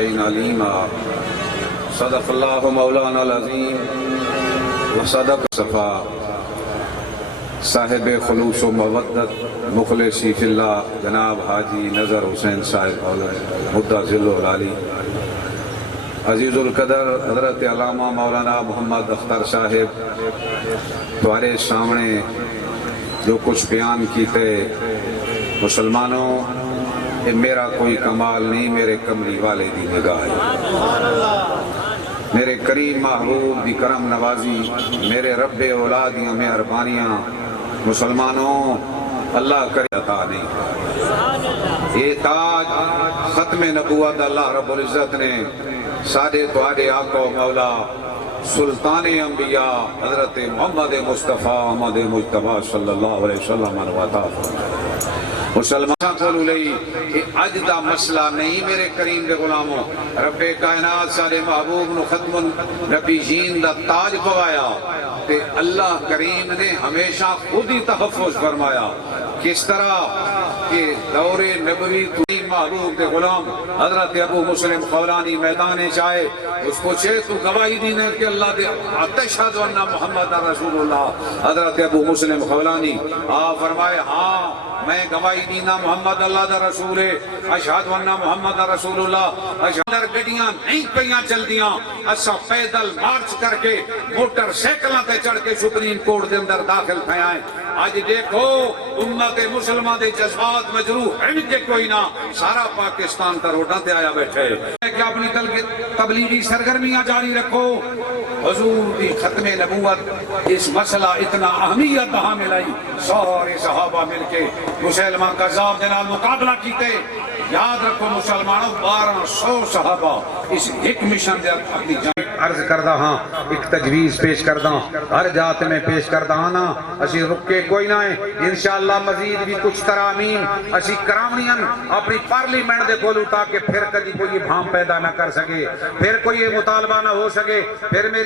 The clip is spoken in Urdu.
علیما صدق اللہ مولانا العظیم وصدق صفا صاحب خلوص و مودت مخلصی فی اللہ جناب حاجی نظر حسین صاحب مدہ ذل العالی عزیز القدر حضرت علامہ مولانا محمد اختر صاحب تمہارے سامنے جو کچھ بیان کیتے مسلمانوں یہ میرا کوئی کمال نہیں، میرے کملی والے دی نگاہ ہے، میرے کریم محبوب دی کرم نوازی، میرے رب اولادیاں مہربانیاں مسلمانوں اللہ کرے عطا نہیں۔ یہ تاج ختم نبوت اللہ رب العزت نے سادے تواڈے آقا و مولا سلطان انبیاء حضرت محمد مصطفیٰ محمد مجتبیٰ صلی اللہ علیہ وسلم عطا فرمایا۔ مسلمان قولو لئی کہ اج دا مسئلہ نہیں میرے کریم دے غلاموں، رب کائنات سارے محبوب نو ختم نبیین دا تاج پوایا تے اللہ کریم نے ہمیشہ خود ہی تحفظ فرمایا۔ کس طرح کہ دور نبوی تھی محبوب دے غلام حضرت ابو مسلم خولانی میدان چاہے اس کو چھے تو گواہی دینے کہ اللہ دے اشہد ان محمد رسول اللہ، حضرت ابو مسلم خولانی فرمائے ہاں میں گواہی دینا محمد اللہ دا رسول ہے، اشہد ان محمد رسول اللہ۔ اشہد گڑیاں نہیں پہیاں چل دیاں، اسا پیدل مارچ کر کے موٹر سیکلاں تے چڑھ کے سپریم کورٹ دے اندر داخل پھیائیں۔ آج دیکھو امت مسلمہ دے جذبات مجروح ہیں کہ کوئی نہ، سارا پاکستان کا روڈاں تے آیا بیٹھے کہ اپنی تبلیغی سرگرمیاں جاری رکھو۔ حضور دی ختم نبوت اس مسئلہ اتنا اہمیت حامل آئی، سارے صحابہ مل کے مسلمان قذاب دے نال مقابلہ کیتے۔ یاد رکھو مسلمانوں 1200 صحابہ اس ایک مشن دے اپنی جان عرض کردہ ہاں، ایک تجویز پیش کردہ ہر جات میں پیش کردہ آنا، اسی رکے کوئی نہ ہے، انشاءاللہ مزید بھی کچھ ترامین اسی کرامنین اپنی پارلیمنٹ دے کھولو تاکہ پھر کدی کوئی بھام پیدا نہ کر سکے، پھر کوئی مطالبہ نہ ہو سکے، پھر میری